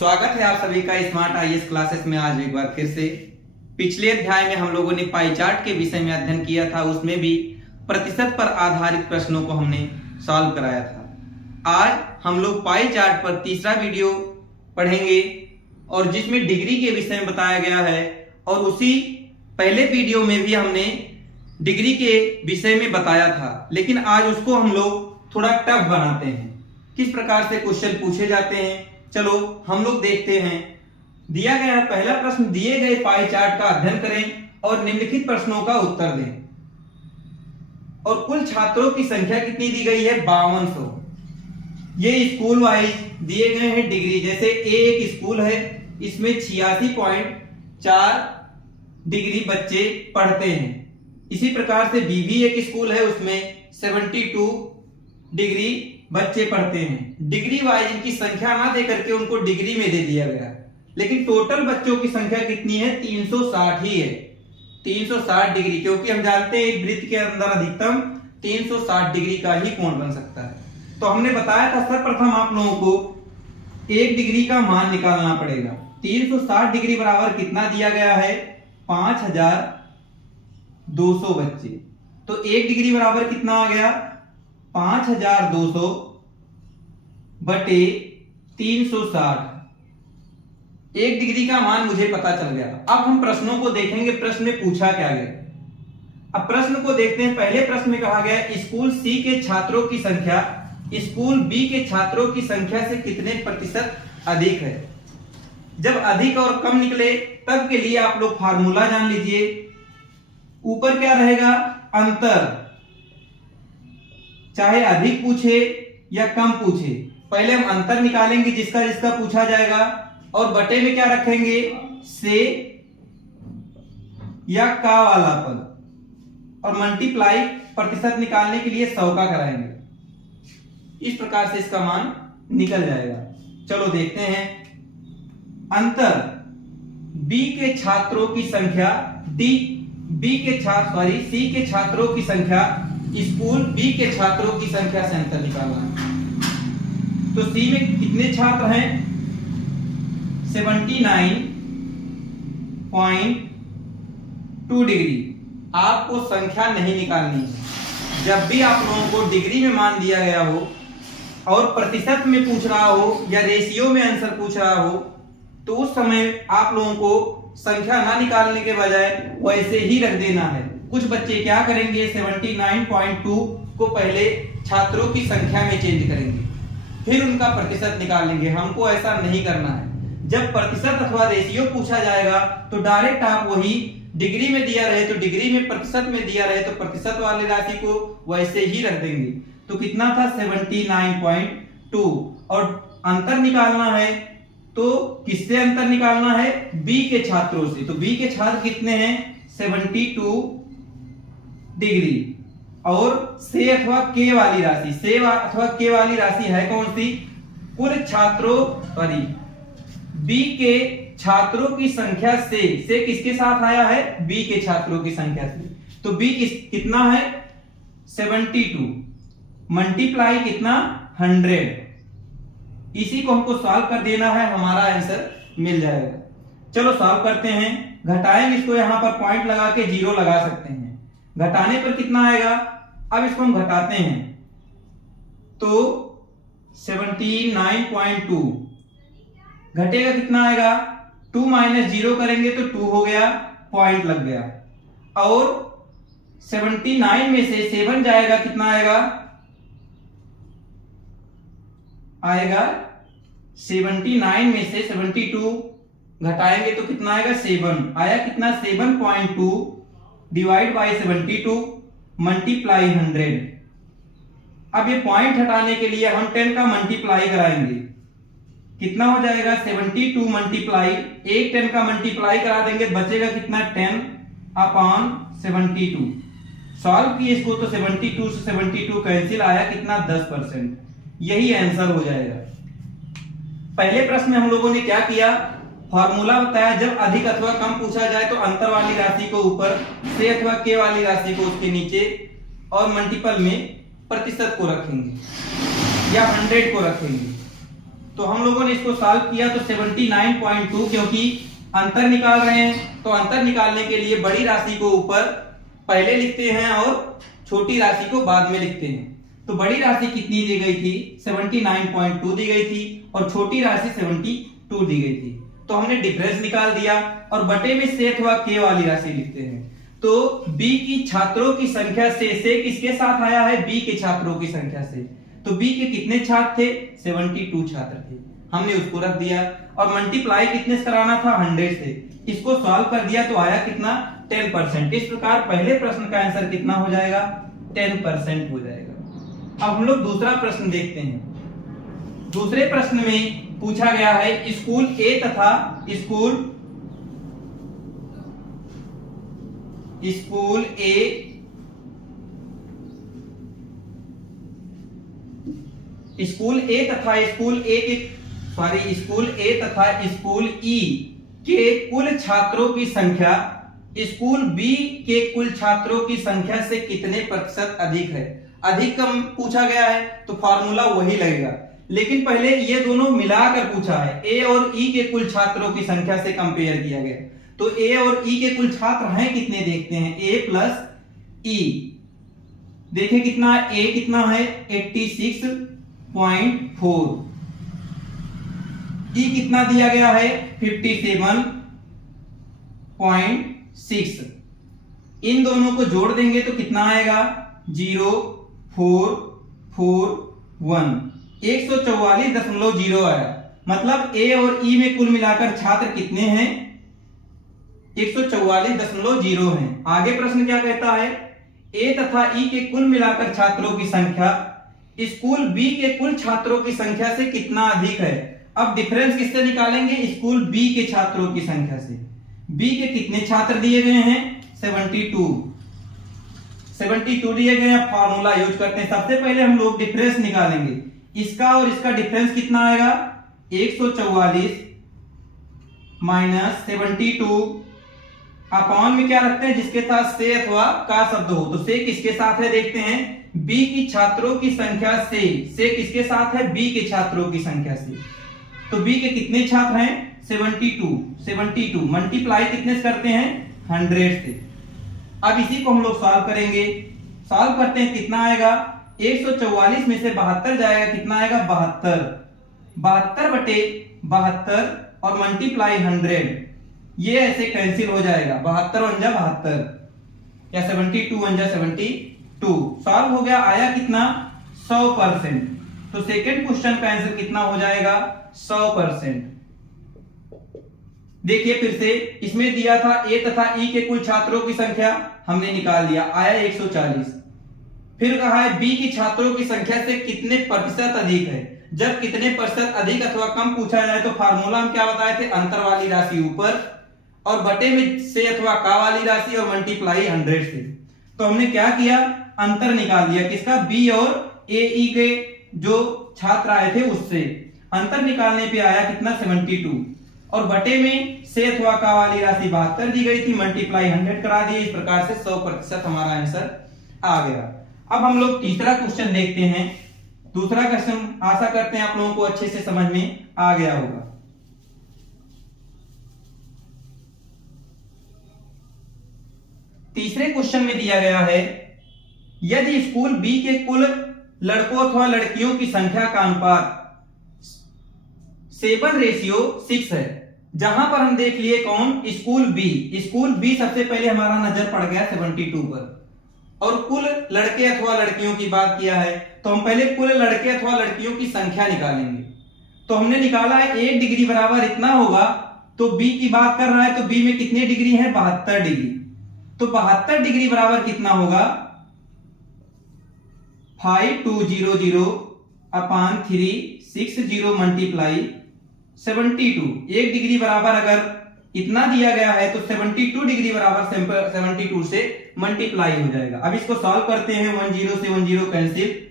स्वागत है आप सभी का स्मार्ट आईएएस क्लासेस में। आज एक बार फिर से पिछले अध्याय में हम लोगों ने पाई चार्ट के विषय में अध्ययन किया था, उसमें भी प्रतिशत पर आधारित प्रश्नों को हमने सॉल्व कराया था। आज हम लोग पाई चार्ट पर तीसरा वीडियो पढ़ेंगे और जिसमें डिग्री के विषय में बताया गया है, और उसी पहले वीडियो में भी हमने डिग्री के विषय में बताया था, लेकिन आज उसको हम लोग थोड़ा टफ बनाते हैं। किस प्रकार से क्वेश्चन पूछे जाते हैं चलो हम लोग देखते हैं। दिया गया है पहला प्रश्न, दिए गए पाई चार्ट का अध्ययन करें और निम्नलिखित प्रश्नों का उत्तर दें। और कुल छात्रों की संख्या कितनी दी गई है? 5200। ये स्कूल वाइज दिए गए हैं डिग्री। जैसे ए एक स्कूल है, इसमें 86.4 डिग्री बच्चे पढ़ते हैं। इसी प्रकार से बी भी एक स्कूल है, उसमें 72 डिग्री बच्चे पढ़ते हैं। डिग्री वाइज इनकी संख्या ना दे करके उनको डिग्री में दे दिया गया, लेकिन टोटल बच्चों की संख्या कितनी है? 360 ही है। 360 डिग्री, क्योंकि हम जानते हैं एक वृत्त के अंदर अधिकतम 360 डिग्री का ही कोण बन सकता है। तो हमने बताया था सर्वप्रथम आप लोगों को 1 डिग्री का मान निकालना पड़ेगा। 360 डिग्री बराबर कितना दिया गया है? 5200 बच्चे। तो 1 डिग्री बराबर कितना आ गया? 5200 बटे 360। 1 डिग्री का मान मुझे पता चल गया। अब हम प्रश्नों को देखेंगे, प्रश्न में पूछा क्या गया। अब प्रश्न को देखते हैं। पहले प्रश्न में कहा गया स्कूल सी के छात्रों की संख्या स्कूल बी के छात्रों की संख्या से कितने प्रतिशत अधिक है। जब अधिक और कम निकले तब के लिए आप लोग फार्मूला जान लीजिए। ऊपर क्या रहेगा? अंतर, चाहे अधिक पूछे या कम पूछे, पहले हम अंतर निकालेंगे जिसका जिसका पूछा जाएगा, और बटे में क्या रखेंगे? से या का वाला पद, और मल्टीप्लाई प्रतिशत निकालने के लिए 100 का कराएंगे। इस प्रकार से इसका मान निकल जाएगा। चलो देखते हैं। अंतर बी के छात्रों की संख्या सी के छात्रों की संख्या स्कूल बी के छात्रों की संख्या से अंतर निकालना है। तो सी में कितने छात्र हैं? 79.2 डिग्री। आपको संख्या नहीं निकालनी है। जब भी आप लोगों को डिग्री में मान दिया गया हो और प्रतिशत में पूछ रहा हो या रेशियो में आंसर पूछ रहा हो, तो उस समय आप लोगों को संख्या ना निकालने के बजाय वैसे ही रख देना है। कुछ बच्चे क्या करेंगे? 79.2 को पहले छात्रों की संख्या में चेंज करेंगे, फिर उनका प्रतिशत निकालेंगे। हमको ऐसा नहीं करना है। जब प्रतिशत अथवा रेशियो पूछा जाएगा तो डायरेक्ट आप वही डिग्री में दिया रहे तो डिग्री में, प्रतिशत में दिया रहे तो प्रतिशत वाली राशि को वैसे ही रख देंगे। तो कितना था? 79.2। और अंतर निकालना है तो किससे अंतर निकालना है? बी के छात्रों से। तो बी के छात्र कितने हैं? 72 डिग्री। और से अथवा के वाली राशि, से अथवा के वाली राशि है कौन सी? कुल छात्रों बी के छात्रों की संख्या से किसके साथ आया है? बी के छात्रों की संख्या से। तो बी कितना है? 72 मल्टीप्लाई कितना? 100। इसी को हमको सॉल्व कर देना है, हमारा आंसर मिल जाएगा। चलो सॉल्व करते हैं। घटाएंगे इसको, यहां पर पॉइंट लगा के 0 लगा सकते हैं। घटाने पर कितना आएगा? अब इसको हम घटाते हैं तो 79.2 घटेगा कितना आएगा? 2 - 0 करेंगे तो 2 हो गया, पॉइंट लग गया। और 79 में से 7 जाएगा, कितना आएगा? 79 में से 72 घटाएंगे तो कितना आएगा? 7 आया। कितना? 7.2 डिवाइड बाई 72 मल्टीप्लाई 100। अब ये पॉइंट हटाने के लिए हम 10 का मल्टीप्लाई कराएंगे। कितना हो जाएगा? 72 मल्टीप्लाई, एक 10 का मल्टीप्लाई करा देंगे, बचेगा कितना? 10/72। सॉल्व किए इसको तो 72 से 72 कैंसिल आया, कितना? 10%। यही आंसर हो जाएगा। पहले प्रश्न में हम लोगों ने क्या किया? फॉर्मूला बताया। जब अधिक अथवा कम पूछा जाए तो अंतर वाली राशि को ऊपर, से अथवा के वाली राशि को उसके नीचे, और मल्टीपल में प्रतिशत को रखेंगे या 100 को रखेंगे। तो हम लोगों ने इसको सॉल्व किया तो 79.2, क्योंकि अंतर निकाल रहे हैं तो अंतर निकालने के लिए बड़ी राशि को ऊपर पहले लिखते हैं और छोटी राशि को बाद में लिखते हैं। तो बड़ी राशि कितनी दी गई थी? 79.2 दी गई थी और छोटी राशि 72 दी गई थी। तो हमने डिफरेंस निकाल दिया और बटे में से अथवा के वाली राशि लिखते हैं। तो बी की छात्रों की संख्या से किसके साथ आया है? बी के छात्रों की संख्या से। तो बी के कितने छात्र थे? 72 छात्र थे, हमने उसको रख दिया और मल्टीप्लाई कितने से कराना था? 100 से। इसको सॉल्व कर दिया तो आया कितना? 10%। इस प्रकार पहले प्रश्न का आंसर कितना हो जाएगा? 10% हो जाएगा। अब हम लोग दूसरा प्रश्न देखते हैं। दूसरे प्रश्न में पूछा गया है स्कूल ए तथा स्कूल स्कूल ई के कुल छात्रों की संख्या स्कूल बी के कुल छात्रों की संख्या से कितने प्रतिशत अधिक है? अधिक कम पूछा गया है तो फॉर्मूला वही लगेगा, लेकिन पहले ये दोनों मिलाकर पूछा है। ए और ई के कुल छात्रों की संख्या से कंपेयर किया गया। तो ए और ई के कुल छात्र हैं कितने देखते हैं। ए प्लस ई, देखिए कितना, ए कितना है 86.4, ई कितना दिया गया है 57.6। इन दोनों को जोड़ देंगे तो कितना आएगा 0441, 144.0 आया। मतलब ए और ई में कुल मिलाकर छात्र कितने हैं? 144.0 हैं। आगे प्रश्न क्या कहता है? ए तथा ई के कुल मिलाकर छात्रों की संख्या स्कूल बी के कुल छात्रों की संख्या से कितना अधिक है। अब डिफरेंस किससे निकालेंगे? स्कूल बी के छात्रों की संख्या से। बी के कितने छात्र दिए गए हैं? 72 दिए गए हैं। फॉर्मूला यूज करते हैं। सबसे पहले हम लोग डिफरेंस निकालेंगे। इसका और इसका डिफरेंस कितना आएगा? 144 माइनस 72 अपॉन में क्या रखते हैं? जिसके साथ से अथवा का शब्द हो। तो से किसके साथ है देखते हैं। बी की छात्रों की संख्या से किसके साथ है? बी के छात्रों की संख्या से। तो बी के कितने छात्र हैं? 72 मल्टीप्लाई कितने से करते हैं? 100 से। अब इसी को हम लोग सॉल्व करेंगे। सॉल्व करते हैं कितना आएगा? 144 में से 72 जाएगा, कितना आएगा? 72 बटे 72 और मल्टीप्लाई 100, ये ऐसे कैंसिल हो जाएगा। 72 × 72 या 72 × 72 सॉल्व हो गया। आया कितना? 100%। तो सेकंड क्वेश्चन का आंसर कितना हो जाएगा? 100%। देखिए फिर से, इसमें दिया था ए तथा ई के कुल छात्रों की संख्या, हमने निकाल लिया, आया 140। फिर कहा है बी की छात्रों की संख्या से कितने प्रतिशत अधिक है। जब कितने प्रतिशत अधिक अथवा कम पूछा जाए तो फार्मूला हम क्या बताए थे? अंतर वाली राशि ऊपर और बटे में से अथवा का वाली राशि और मल्टीप्लाई 100 से। तो हमने क्या किया? अंतर निकाल लिया। किसका? बी और ए ई के जो छात्र आए थे उससे। अंतर निकालने पे आया कितना? 72 और बटे में से अथवा का वाली राशि 72 दी गई थी, मल्टीप्लाई 100 करा दिए। इस प्रकार से 100% हमारा आंसर आ गया। अब हम लोग तीसरा क्वेश्चन देखते हैं। दूसरा क्वेश्चन आशा करते हैं आप लोगों को अच्छे से समझ में आ गया होगा। तीसरे क्वेश्चन में दिया गया है यदि स्कूल बी के कुल लड़कों अथवा लड़कियों की संख्या का अनुपात 7:6 है, जहां पर हम देख लिए कौन? स्कूल बी सबसे पहले हमारा नजर पड़ गया 72 पर और कुल लड़के अथवा लड़कियों की बात किया है तो हम पहले कुल लड़के अथवा लड़कियों की संख्या निकालेंगे। तो हमने निकाला है 1 डिग्री बराबर इतना होगा। तो बी की बात कर रहा है तो बी में कितने डिग्री है? 72 डिग्री। तो 72 डिग्री बराबर कितना होगा? 5200 अपॉन 360 मल्टीप्लाई 72। 1 डिग्री बराबर अगर इतना दिया गया है तो 72 डिग्री बराबर 72 से मल्टीप्लाई हो जाएगा। अब इसको सॉल्व करते हैं। 10 से 10 कैंसिल,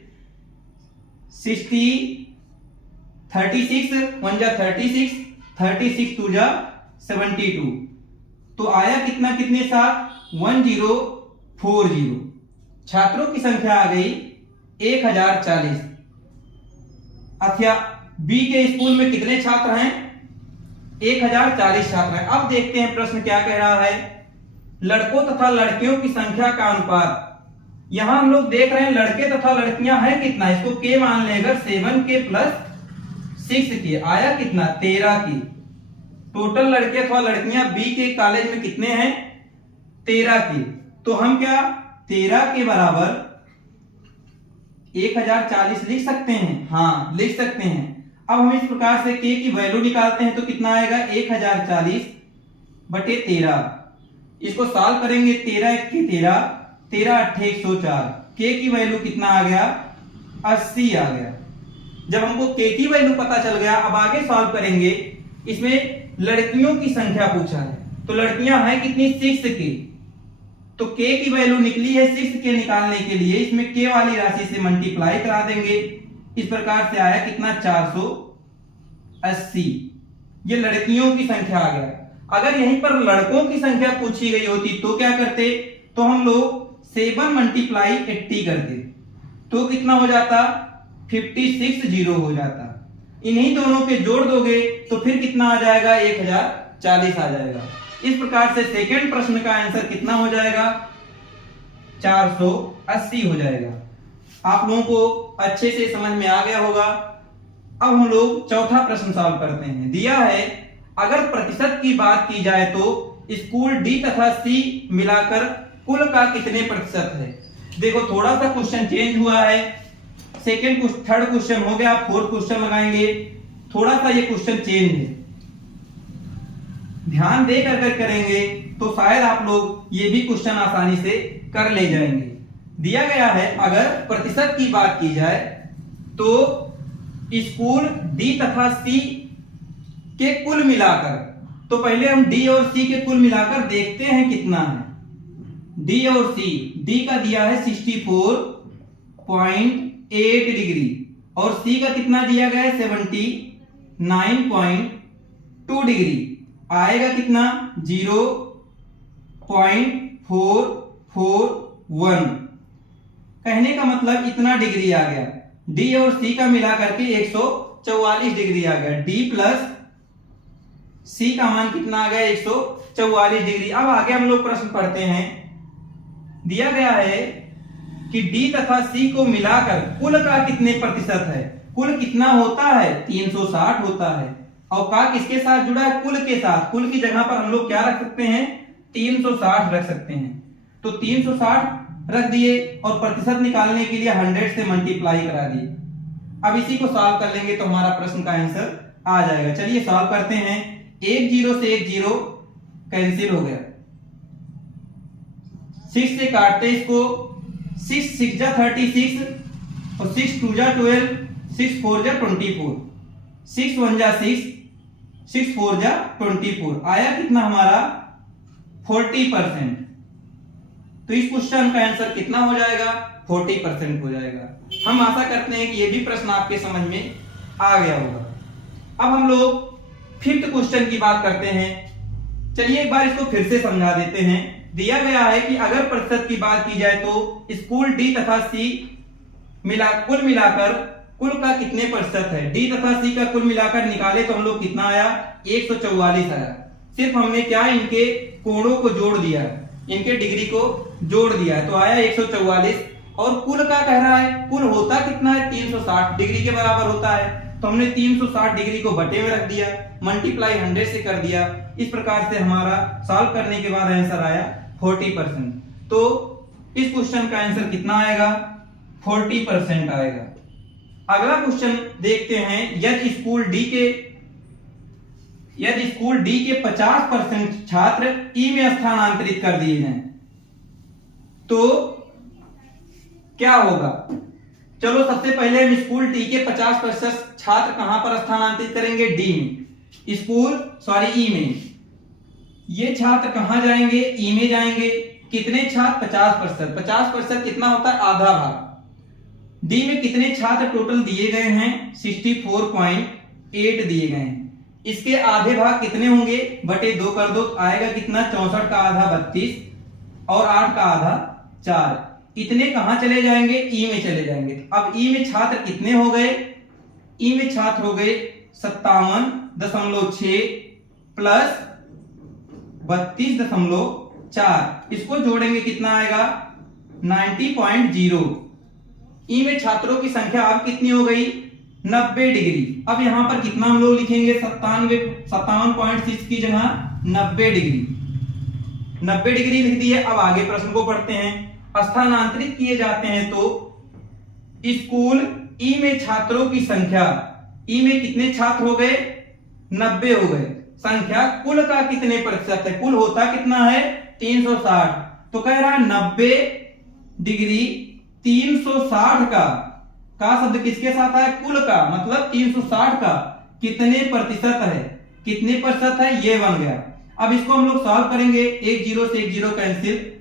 36 1 जा 36, 36 2 जा 72। तो आया कितना? कितने साथ? 1040। छात्रों की संख्या आ गई 1040। अच्छा बी के स्कूल में कितने छात्र हैं? 1040 छात्र हैं। अब देखते हैं प्रश्न क्या कह रहा है। लड़कों तथा लड़कियों की संख्या का अनुपात। यहां हम लोग देख रहे हैं लड़के तथा लड़कियां हैं कितना, इसको के मान लें अगर 7k + 6k आया कितना 13 की। टोटल लड़के अथवा लड़कियां बी के कॉलेज में कितने हैं? 13 की। तो हम क्या 13 के बराबर 1040 लिख सकते हैं? हाँ लिख सकते हैं। अब हम इस प्रकार से के की वैल्यू निकालते हैं तो कितना आएगा 1040 बटे 13। इसको सॉल्व करेंगे 13 × 13 13 × 8 104। के की वैल्यू कितना आ गया 80 आ गया। जब हमको के की वैल्यू पता चल गया, अब आगे सॉल्व करेंगे। इसमें लड़कियों की संख्या पूछा है तो लड़कियां हैं कितनी 6k। तो के की वैल्यू निकली है 6k। निकालने के लिए इसमें के वाली राशि से मल्टीप्लाई करा देंगे। इस प्रकार से आया कितना 480। ये लड़कियों की संख्या आ गया। अगर यहीं पर लड़कों की संख्या पूछी गई होती तो क्या करते? तो हम लोग 7 × 80 करते तो कितना हो जाता 560 हो जाता। इन्हीं दोनों के जोड़ दोगे तो फिर कितना आ जाएगा 1040 आ जाएगा। इस प्रकार से सेकंड प्रश्न का आंसर कितना हो जाएगा 480 हो जाएगा। आप लोगों को अच्छे से समझ में आ गया होगा। अब हम लोग चौथा प्रश्न सॉल्व करते हैं। दिया है अगर प्रतिशत की बात की जाए तो स्कूल डी तथा सी मिलाकर कुल का कितने प्रतिशत है। देखो थोड़ा सा क्वेश्चन चेंज हुआ है। थर्ड क्वेश्चन हो गया, फोर्थ क्वेश्चन लगाएंगे। थोड़ा सा ये क्वेश्चन चेंज है, ध्यान दे कर करेंगे तो शायद आप लोग ये भी क्वेश्चन आसानी से कर ले जाएंगे। दिया गया है अगर प्रतिशत की बात की जाए तो स्कूल डी तथा सी के कुल मिलाकर, तो पहले हम डी और सी के कुल मिलाकर देखते हैं कितना है। डी और सी, डी का दिया है 64.8 डिग्री और सी का कितना दिया गया है 79.2 डिग्री। आएगा कितना 0.441। कहने का मतलब इतना डिग्री आ गया। डी और सी का मिला करके 144 डिग्री आ गया। डी प्लस सी का मान कितना आ गया 144 डिग्री। अब आगे हम लोग प्रश्न पढ़ते हैं। दिया गया है कि डी तथा सी को मिलाकर कुल का कितने प्रतिशत है। कुल कितना होता है 360 होता है। और का किसके साथ जुड़ा है? कुल के साथ। कुल की जगह पर हम लोग क्या रख सकते हैं 360 रख सकते हैं। तो 360 रख दिए और प्रतिशत निकालने के लिए 100 से मल्टीप्लाई करा दिए। अब इसी को सॉल्व कर लेंगे तो हमारा प्रश्न का आंसर आ जाएगा। चलिए सॉल्व करते हैं। 1 0 से 1 0 कैंसिल हो गया। 6 से काटते इसको, 6 6 जा 36 और 6 2 जा 12, 6 4 जा 24, 6 1 जा 6, 6 4 जा 24। आया कितना हमारा 40%। तो इस क्वेश्चन का आंसर कितना हो जाएगा 40% हो जाएगा। हम आशा करते हैं कि ये भी प्रश्न आपके समझ में आ गया होगा। अब हम लोग फिफ्थ क्वेश्चन की बात करते हैं। चलिए एक बार इसको फिर से समझा देते हैं। दिया गया है कि अगर प्रतिशत की बात की जाए तो स्कूल डी तथा सी कुल मिलाकर कुल का कितने प्रतिशत है। डी तथा सी का कुल मिलाकर निकाले तो हम लोग कितना आया 144 आया। सिर्फ हमने क्या इनके कोणों को जोड़ दिया, इनके डिग्री को जोड़ दिया तो आया 144। और कुल का कह रहा है, कुल होता कितना है 360 डिग्री के बराबर होता है। तो हमने 360 डिग्री को बटे में रख दिया, मल्टीप्लाई 100 से कर दिया। इस प्रकार से हमारा सॉल्व करने के बाद आंसर आया 40%। तो इस क्वेश्चन का आंसर कितना आएगा 40% आएगा। अगला क्वेश्चन देखते हैं। यदि स्कूल डी के 50% छात्र ई में स्थानांतरित कर दिए जाएं तो क्या होगा। चलो सबसे पहले हम स्कूल डी के 50% छात्र कहां पर स्थानांतरित करेंगे डी में, ई में। ये छात्र कहां जाएंगे ई में जाएंगे। कितने छात्र 50%। 50% कितना होता है आधा भाग। डी में कितने छात्र टोटल दिए गए हैं 64.8 दिए गए हैं। इसके आधे भाग कितने होंगे बटे 2 कर दो, आएगा कितना 64 का आधा 32 और 8 का आधा 4। इतने कहां चले जाएंगे ई में चले जाएंगे। अब ई में छात्र कितने हो गए ई में छात्र हो गए 57.6 प्लस 32.4, इसको जोड़ेंगे कितना आएगा 90.0। ई में छात्रों की संख्या अब कितनी हो गई 90 डिग्री। अब यहां पर कितना हम लोग लिखेंगे 57.6 की जगह 90 डिग्री, 90 डिग्री लिख दिए। अब आगे प्रश्न को पढ़ते हैं। स्थानांतरित किए जाते हैं तो स्कूल ई में छात्रों की संख्या, ई में कितने छात्र हो गए 90 हो गए, संख्या कुल का कितने प्रतिशत है, कुल होता कितना है 360, तो कह रहा है 90 डिग्री 360 का शब्द किसके साथ है कुल का, मतलब 360 का कितने प्रतिशत है, कितने प्रतिशत है ये बन गया। अब इसको हम लोग सॉल्व करेंगे, एक जीरो से एक जीरो कैंसिल,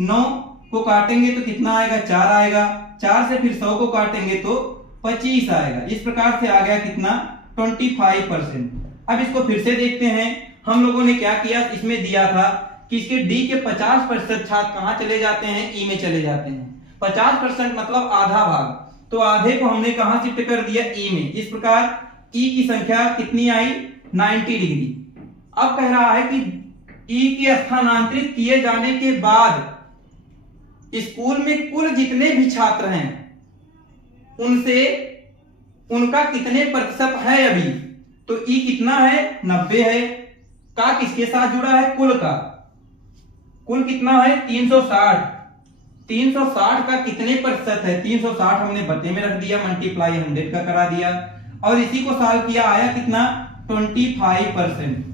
9 को काटेंगे तो कितना आएगा 4 आएगा, 4 से फिर 100 को काटेंगे तो 25 आएगा। इस प्रकार से आ गया कितना 25%। अब इसको फिर से देखते हैं, हम लोगों ने क्या किया, इसमें दिया था कि इसके डी के 50% छात्र कहां चले जाते हैं ई में चले जाते हैं, 50% मतलब आधा भाग, तो आधे को हमने कहां शिफ्ट कर दिया ई में। इस प्रकार ई की संख्या कितनी आई 90 डिग्री। अब कह रहा है कि ई के स्थानांतरित किए जाने के बाद स्कूल में कुल जितने भी छात्र हैं उनसे उनका कितने प्रतिशत है अभी, तो ई कितना है 90 है, का किसके साथ जुड़ा है कुल का, कुल कितना है 360, 360 का कितने प्रतिशत है 360 हमने बटे में रख दिया, मल्टीप्लाई 100 का करा दिया और इसी को सॉल्व किया, आया कितना 25%।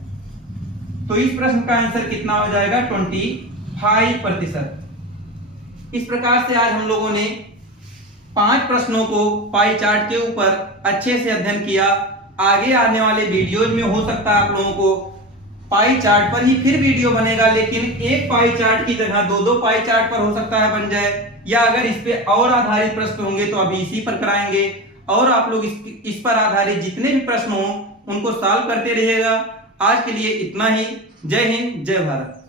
तो इस प्रश्न का आंसर कितना हो जाएगा 25%। इस प्रकार से आज हम लोगों ने 5 प्रश्नों को पाई चार्ट के ऊपर अच्छे से अध्ययन किया। आगे आने वाले वीडियोज में हो सकता है आप लोगों को पाई चार्ट पर ही फिर वीडियो बनेगा, लेकिन एक पाई चार्ट की जगह 2-2 पाई चार्ट पर हो सकता है बन जाए, या अगर इस पे और आधारित प्रश्न होंगे तो अभी इसी पर कराएंगे और आप लोग इस पर आधारित जितने भी प्रश्न हो उनको सॉल्व करते रहिएगा। आज के लिए इतना ही। जय हिंद, जय भारत।